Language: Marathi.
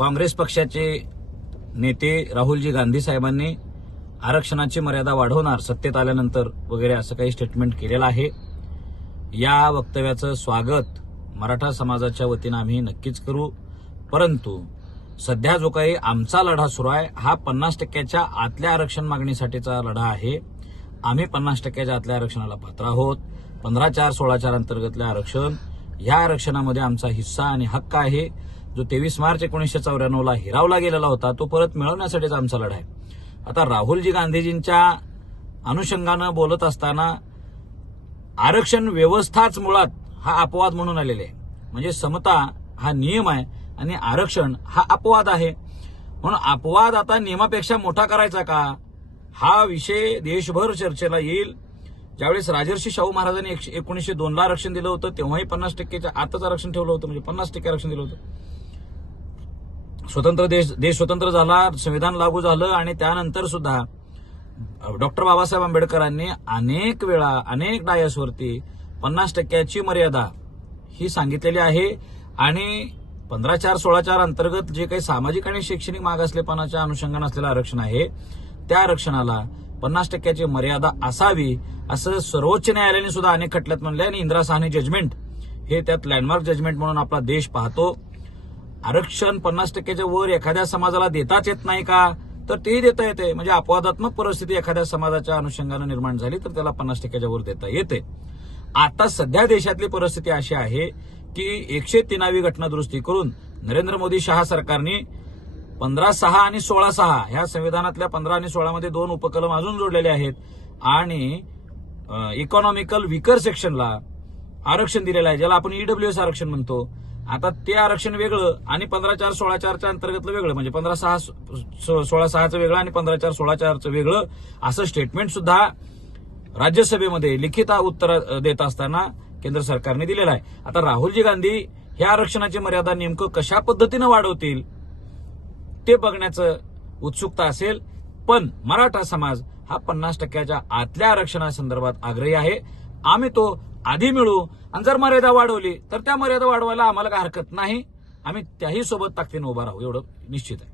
काँग्रेस पक्षाचे नेते राहुलजी गांधी साहेबांनी आरक्षणाची मर्यादा वाढवणार सत्तेत आल्यानंतर वगैरे असं काही स्टेटमेंट केलेलं आहे. या वक्तव्याचं स्वागत मराठा समाजाच्या वतीनं आम्ही नक्कीच करू. परंतु सध्या जो काही आमचा लढा सुरू आहे हा पन्नास टक्क्याच्या आतल्या आरक्षण मागणीसाठीचा लढा आहे. आम्ही पन्नास टक्क्याच्या आतल्या आरक्षणाला पात्र आहोत. पंधरा चार सोळा चार अंतर्गतल्या आरक्षण या आरक्षणामध्ये आमचा हिस्सा आणि हक्क आहे. जो तेवीस मार्च एकोणीसशे चौऱ्याण्णवला हिरावला गेलेला होता तो परत मिळवण्यासाठीच आमचा लढा आहे. आता राहुलजी गांधीजींच्या अनुषंगानं बोलत असताना आरक्षण व्यवस्थाच मुळात हा अपवाद म्हणून आलेले आहे. म्हणजे समता हा नियम आहे आणि आरक्षण हा अपवाद आहे. म्हणून अपवाद आता नियमापेक्षा मोठा करायचा का? हा विषय देशभर चर्चेला येईल. ज्यावेळेस राजर्षी शाहू महाराजांनी एकशे- एकोणीसशे दोनला आरक्षण दिलं होतं तेव्हाही पन्नास टक्केच्या आतच आरक्षण ठेवलं होतं म्हणजे पन्नास टक्के आरक्षण दिलं होतं. स्वतंत्र देश देश स्वतंत्र झाला संविधान लागू झालं आणि त्यानंतर सुद्धा डॉक्टर बाबासाहेब आंबेडकरांनी अनेक वेळा अनेक डायसवरती पन्नास टक्क्याची मर्यादा ही सांगितलेली आहे आणि पंधरा चार सोळा चार अंतर्गत जे काही सामाजिक आणि शैक्षणिक मागासलेपणाच्या अनुषंगानं असलेलं आरक्षण आहे त्या आरक्षणाला पन्नास टक्क्याची मर्यादा असावी असं सर्वोच्च न्यायालयाने सुद्धा अनेक खटल्यात म्हणले आणि इंदिरा साहनी जजमेंट हे त्यात लँडमार्क जजमेंट म्हणून आपला देश पाहतो. आरक्षण पन्नास टक्क्याच्या वर एखाद्या समाजाला देताच येत नाही का? तर तेही देता येते. म्हणजे अपवादात्मक परिस्थिती एखाद्या समाजाच्या अनुषंगानं निर्माण झाली तर त्याला पन्नास टक्क्याच्या वर देता येते. आता सध्या देशातली परिस्थिती अशी आहे की एकशे तीनावी घटना दुरुस्ती करून नरेंद्र मोदी शहा सरकारने पंधरा सहा आणि सोळा सहा ह्या संविधानातल्या पंधरा आणि सोळामध्ये दोन उपकलम अजून जोडलेले आहेत. आणि इकॉनॉमिकल विकर सेक्शनला आरक्षण दिलेलं आहे ज्याला आपण ईडब्ल्यूएस आरक्षण म्हणतो. आता ते आरक्षण वेगळं आणि पंधरा चार सोळा चारच्या अंतर्गतलं वेगळं. म्हणजे पंधरा सहा सो- सोळा सहाचं वेगळं आणि पंधरा चार सोळा चारचं वेगळं असं स्टेटमेंट सुद्धा राज्यसभेमध्ये लिखित उत्तर देत असताना केंद्र सरकारने दिलेलं आहे. आता राहुलजी गांधी हे आरक्षणाची मर्यादा नेमकं कशा पद्धतीनं वाढवतील ते बघण्याचं उत्सुकता असेल. पण मराठा समाज हा पन्नास टक्क्याच्या आतल्या आरक्षणासंदर्भात आग्रही आहे. आम्ही तो आधी मिळू. आणि जर मर्यादा वाढवली तर त्या मर्यादा वाढवायला आम्हाला काय हरकत नाही. आम्ही त्याही सोबत ताकदीनं उभा राहू. एवढं निश्चित आहे.